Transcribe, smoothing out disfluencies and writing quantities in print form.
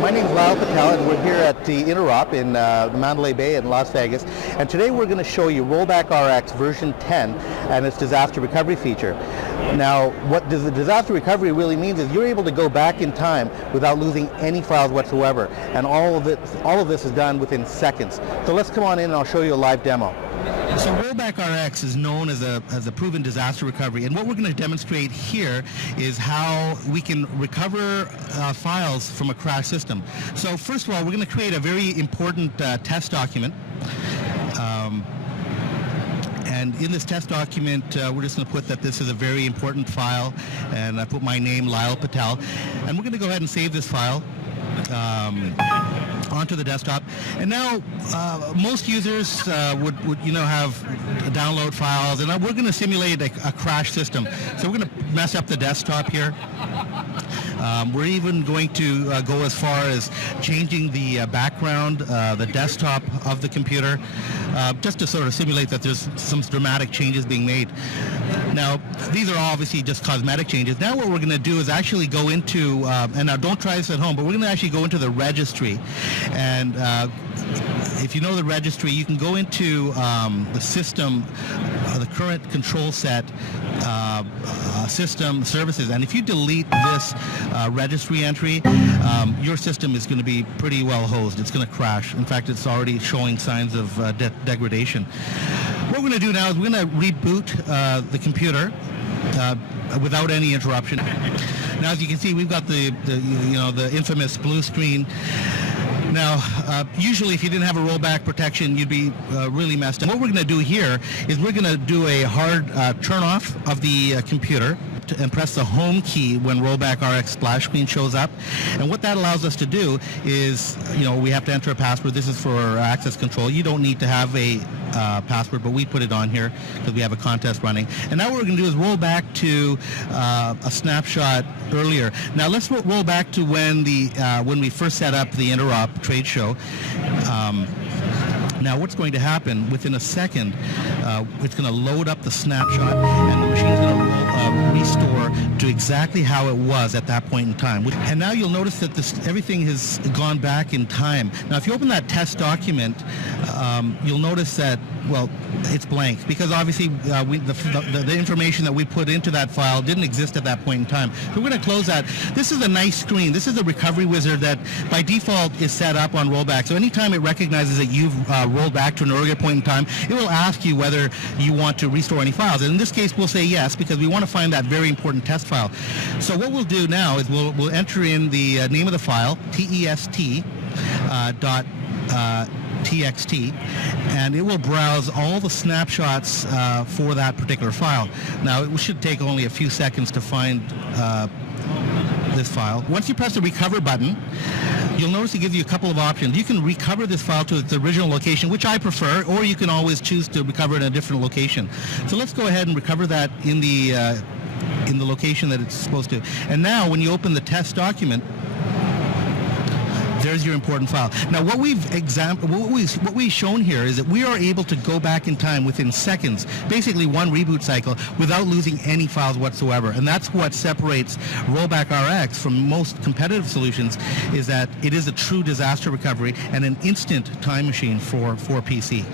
my name is Lyle Patel, and we're here at the Interop in Mandalay Bay in Las Vegas. And today we're going to show you Rollback RX version 10 and its disaster recovery feature. Now, what the disaster recovery really means is you're able to go back in time without losing any files whatsoever. And all of this is done within seconds. So let's come on in and I'll show you a live demo. So Rollback RX is known as a proven disaster recovery, and what we're going to demonstrate here is how we can recover files from a crash system. So first of all, we're going to create a very important test document. And in this test document, we're just going to put that this is a very important file, and I put my name, Lyle Patel, and we're going to go ahead and save this file onto the desktop. And now most users would have download files, and we're going to simulate a crash system. So we're going to mess up the desktop here. We're even going to go as far as changing the background, the desktop of the computer, just to sort of simulate that there's some dramatic changes being made. Now, these are obviously just cosmetic changes. Now what we're going to do is actually go into, and now don't try this at home, but we're going to actually go into the registry. And if you know the registry, you can go into the system, the current control set, system services, and if you delete this registry entry, your system is going to be pretty well hosed. It's going to crash. In fact, it's already showing signs of degradation. What we're going to do now is we're going to reboot the computer without any interruption. Now, as you can see, we've got the infamous blue screen. Now, usually if you didn't have a rollback protection, you'd be really messed up. What we're going to do here is we're going to do a hard turn off of the computer and press the home key when Rollback RX splash screen shows up. And what that allows us to do is, we have to enter a password. This is for access control. You don't need to have a password, but we put it on here because we have a contest running. And now what we're going to do is roll back to a snapshot earlier. Now let's roll back to when we first set up the Interop trade show. Now what's going to happen, within a second, it's going to load up the snapshot and the machine's going to restore to exactly how it was at that point in time. And now you'll notice that everything has gone back in time. Now if you open that test document, you'll notice that, it's blank, because obviously the information that we put into that file didn't exist at that point in time. So we're going to close that. This is a nice screen. This is a recovery wizard that by default is set up on rollback. So anytime it recognizes that you've rolled back to an earlier point in time, it will ask you whether you want to restore any files. And in this case, we'll say yes, because we want to find that very important test file. So what we'll do now is we'll enter in the name of the file, test.txt, and it will browse all the snapshots for that particular file. Now, it should take only a few seconds to find this file. Once you press the recover button, you'll notice it gives you a couple of options. You can recover this file to its original location, which I prefer, or you can always choose to recover it in a different location. So let's go ahead and recover that in the location that it's supposed to. And now, when you open the test document, there's your important file. Now, what we've shown here is that we are able to go back in time within seconds, basically one reboot cycle, without losing any files whatsoever. And that's what separates Rollback RX from most competitive solutions, is that it is a true disaster recovery and an instant time machine for PC.